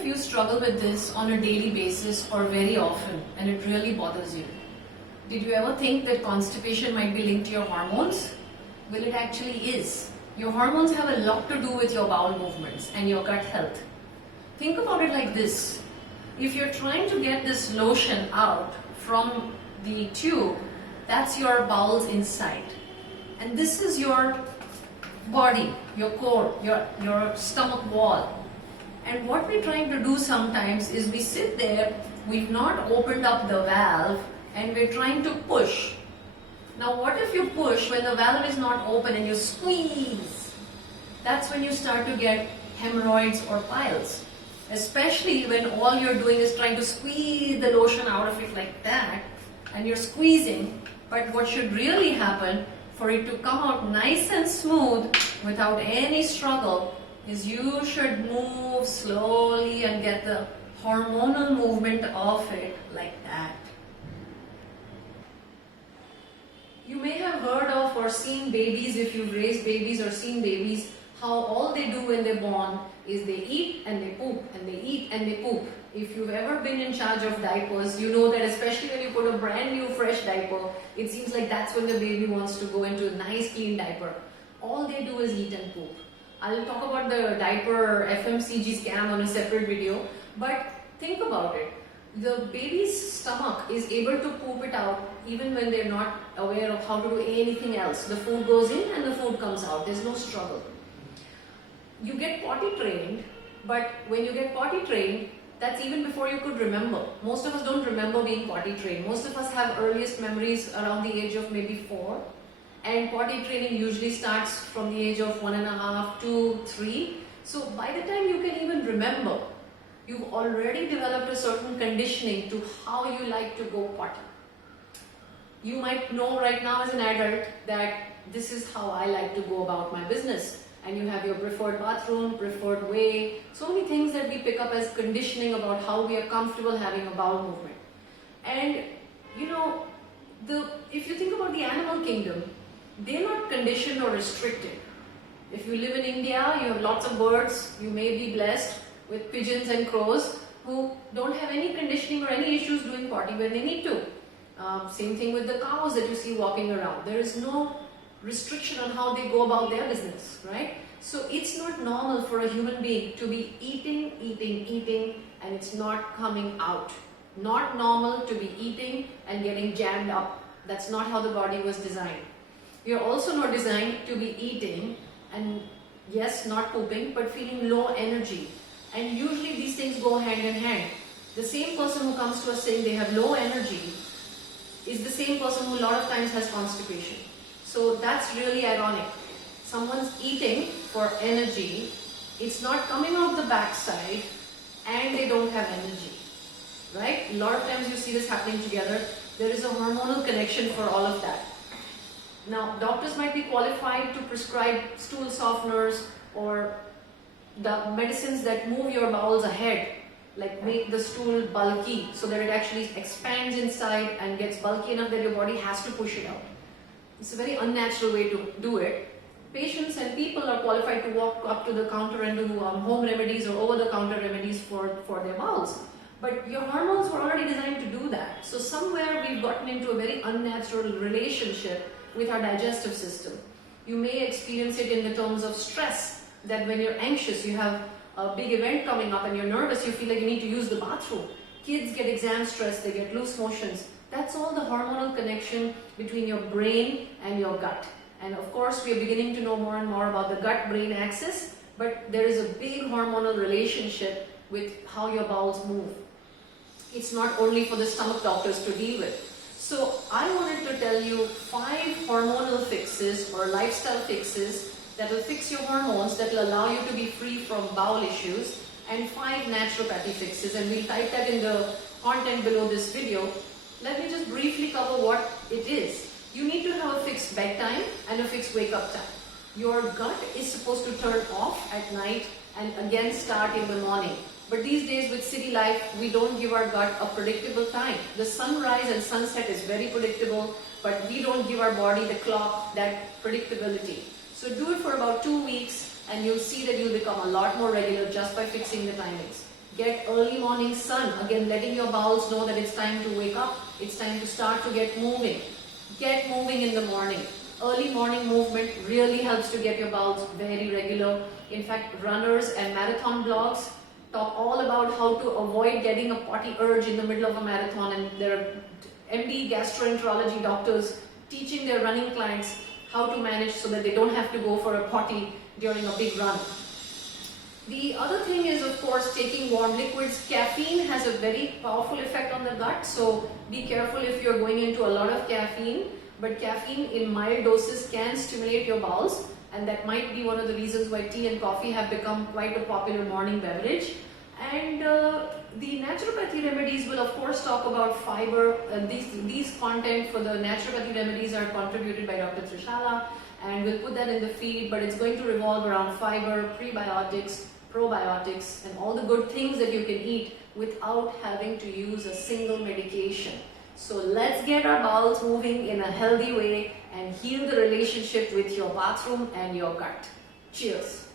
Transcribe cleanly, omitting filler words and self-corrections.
if you struggle with this on a daily basis or very often and it really bothers you? Did you ever think that constipation might be linked to your hormones? Well, it actually is. Your hormones have a lot to do with your bowel movements and your gut health. Think about it like this. If you're trying to get this lotion out from the tube, that's your bowels inside. And this is your body, your core, your stomach wall. And what we're trying to do sometimes is we sit there, we've not opened up the valve, and we're trying to push. Now what if you push when the valve is not open and you squeeze? That's when you start to get hemorrhoids or piles. Especially when all you're doing is trying to squeeze the lotion out of it like that, and you're squeezing, but what should really happen for it to come out nice and smooth without any struggle is you should move slowly and get the hormonal movement of it like that. You may have heard of or seen babies, if you've raised babies or seen babies, how all they do when they're born is they eat and they poop and they eat and they poop. If you've ever been in charge of diapers, you know that especially when you put a brand new fresh diaper, it seems like that's when the baby wants to go into a nice clean diaper. All they do is eat and poop. I'll talk about the diaper FMCG scam on a separate video, but think about it. The baby's stomach is able to poop it out even when they're not aware of how to do anything else. The food goes in and the food comes out. There's no struggle. You get potty trained, but when you get potty trained, that's even before you could remember. Most of us don't remember being potty trained. Most of us have earliest memories around the age of maybe 4. And potty training usually starts from the age of 1.5, 2, 3. So by the time you can even remember, you've already developed a certain conditioning to how you like to go potty. You might know right now as an adult that this is how I like to go about my business. And you have your preferred bathroom, preferred way, so many things that we pick up as conditioning about how we are comfortable having a bowel movement. And you know, if you think about the animal kingdom, they're not conditioned or restricted. If you live in India, you have lots of birds, you may be blessed with pigeons and crows who don't have any conditioning or any issues doing potty when they need to. Same thing with the cows that you see walking around. There is no restriction on how they go about their business, right? So it's not normal for a human being to be eating, and it's not coming out. Not normal to be eating and getting jammed up. That's not how the body was designed. You're also not designed to be eating and yes, not pooping, but feeling low energy. And usually these things go hand in hand. The same person who comes to us saying they have low energy is the same person who a lot of times has constipation. So that's really ironic. Someone's eating for energy, it's not coming out the backside, and they don't have energy, right? A lot of times you see this happening together. There is a hormonal connection for all of that. Now, doctors might be qualified to prescribe stool softeners or the medicines that move your bowels ahead, like make the stool bulky so that it actually expands inside and gets bulky enough that your body has to push it out. It's a very unnatural way to do it. Patients and people are qualified to walk up to the counter and do home remedies or over-the-counter remedies for their bowels. But your hormones were already designed to do that. So somewhere we've gotten into a very unnatural relationship with our digestive system. You may experience it in the terms of stress, that when you're anxious, you have a big event coming up and you're nervous, you feel like you need to use the bathroom. Kids get exam stress, they get loose motions. That's all the hormonal connection between your brain and your gut. And of course, we are beginning to know more and more about the gut-brain axis, but there is a big hormonal relationship with how your bowels move. It's not only for the stomach doctors to deal with. So I wanted to tell you 5 hormonal fixes or lifestyle fixes that will fix your hormones, that will allow you to be free from bowel issues, and 5 naturopathy fixes, and we'll type that in the content below this video. Let me just briefly cover what it is. You need to have a fixed bedtime and a fixed wake-up time. Your gut is supposed to turn off at night and again start in the morning. But these days with city life, we don't give our gut a predictable time. The sunrise and sunset is very predictable, but we don't give our body, the clock, that predictability. So do it for about 2 weeks and you'll see that you'll become a lot more regular just by fixing the timings. Get early morning sun, again letting your bowels know that it's time to wake up, it's time to start to get moving. Get moving in the morning. Early morning movement really helps to get your bowels very regular. In fact, runners and marathon blogs talk all about how to avoid getting a potty urge in the middle of a marathon, and there are MD gastroenterology doctors teaching their running clients how to manage so that they don't have to go for a potty during a big run. The other thing is, of course, taking warm liquids. Caffeine has a very powerful effect on the gut, so be careful if you're going into a lot of caffeine. But caffeine in mild doses can stimulate your bowels, and that might be one of the reasons why tea and coffee have become quite a popular morning beverage. And the naturopathy remedies will of course talk about fiber. These content for the naturopathy remedies are contributed by Dr. Trishala, and we'll put that in the feed, but it's going to revolve around fiber, prebiotics, probiotics, and all the good things that you can eat without having to use a single medication. So let's get our bowels moving in a healthy way and heal the relationship with your bathroom and your gut. Cheers!